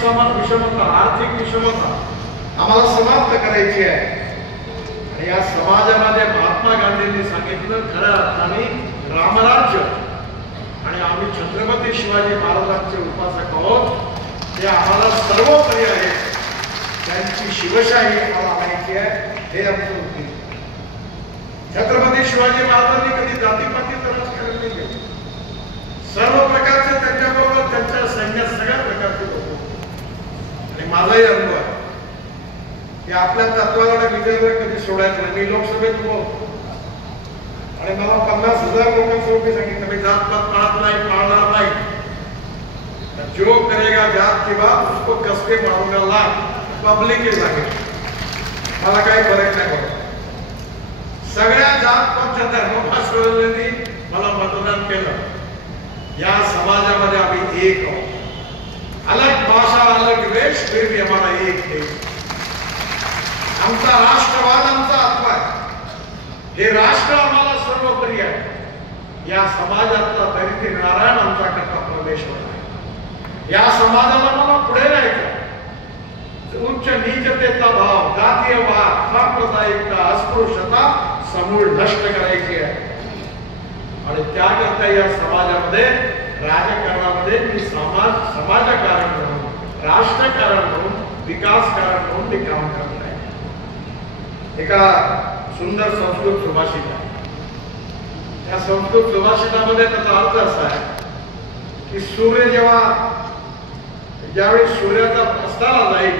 समान विषमता, आर्थिक विषमता आम्हाला समाप्त करायची आहे। आणि या समाजामध्ये महात्मा गांधींनी सांगितलं खऱ्या अर्थाने रामराज्य आणि आम्ही छत्रपती शिवाजी महाराजांचे उपासक आहोत, ते आम्हाला सर्वोपरी आहे, त्यांची शिवशाही आम्हाला आणायची आहे, हे आमचं उद्दिष्ट। छत्रपती शिवाजी महाराजांनी कधी जातीपातीचं राजकारण नाही केलं। सर्व प्रकारचे त्यांच्याबरोबर त्यांच्या सैन्यात सगळ्या प्रकारचे लोक होते। आणि माझाही अनुभव आहे की आपल्या तत्वाला विजयला कधी सोडायचं नाही। मी लोकसभेत उभो आणि मला 50,000 लोकांसमोर सांगितलं मी जातपात पाळत नाही, पाळणार नाही। जो करेगा जात की बात उसको कसके मारूंगा लाख, पब्लिक के जागे मला काही फरक नाही पडत। सगळ्या जात पंथ धर्मभाषांनी मला मतदान केलं। या समाजामध्ये आम्ही एक आहोत। अलग भाषा, अलग वेश, फिर भी हमारा एक देश। आमचा राष्ट्रवाद आमचा आत्मा आहे। हे राष्ट्र आम्हाला सर्वोपरी आहे। या समाजातला दरिद्री नारायण आमच्याकरता परमेश्वर आहे। या समाजाला मला पुढे न्यायचं। उच्च नीचतेचा भाव, जातीय वाद, सांप्रदायिकता, अस्पृश्यता समूळ नष्ट करायची आहे। आणि त्याकरता या समाजामध्ये राजकारणामध्ये मी समाजकारण म्हणून, राष्ट्रकारण म्हणून, विकासकारण म्हणून मी काम करत आहे। एका सुंदर संस्कृत सुभाषित आहे। त्या संस्कृत सुभाषितामध्ये त्याचा अर्थ असा आहे की सूर्य ज्यावेळी सूर्याचा अस्ताला जाईल,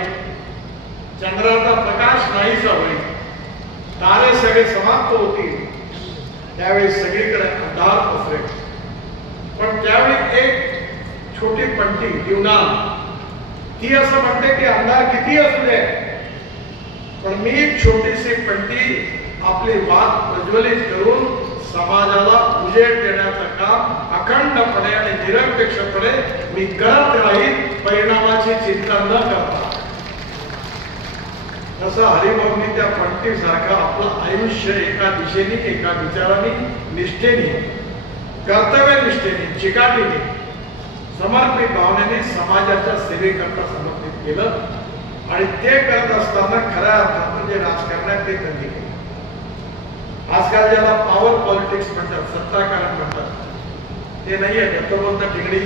चंद्राचा प्रकाश नाहीसा होईल, तारे सगळे समाप्त होतील, त्यावेळी सगळीकडे अंधार पसरेल। पण त्यावेळी एक छोटी पंटी जीवनात ती असं म्हणते की अंधार किती असू दे, पण मी एक छोटीशी पंटी आपली वात प्रज्वलित करून समाजाला उजेड देण्याचं काम अखंडपणे आणि निरपेक्षपणे मी करत राहील, परिणामाची चिंता न करता। तसं हरिभाऊंनी त्या पंक्तीसारखं आपलं आयुष्य एका दिशेने, एका विचाराने, निष्ठेने, कर्तव्यनिष्ठेने, चिकाटीने, समर्पित भावनेने समाजाच्या सेवेकरता समर्पित केलं। आणि ते करत असताना खऱ्या अर्थानं जे राजकारण आहे ते त्यांनी केलं। आजकाल ज्याला पॉवर पॉलिटिक्स म्हणतात, सत्ताकारण म्हणतात, ते नाही आहे। तो बोलता ठिगडी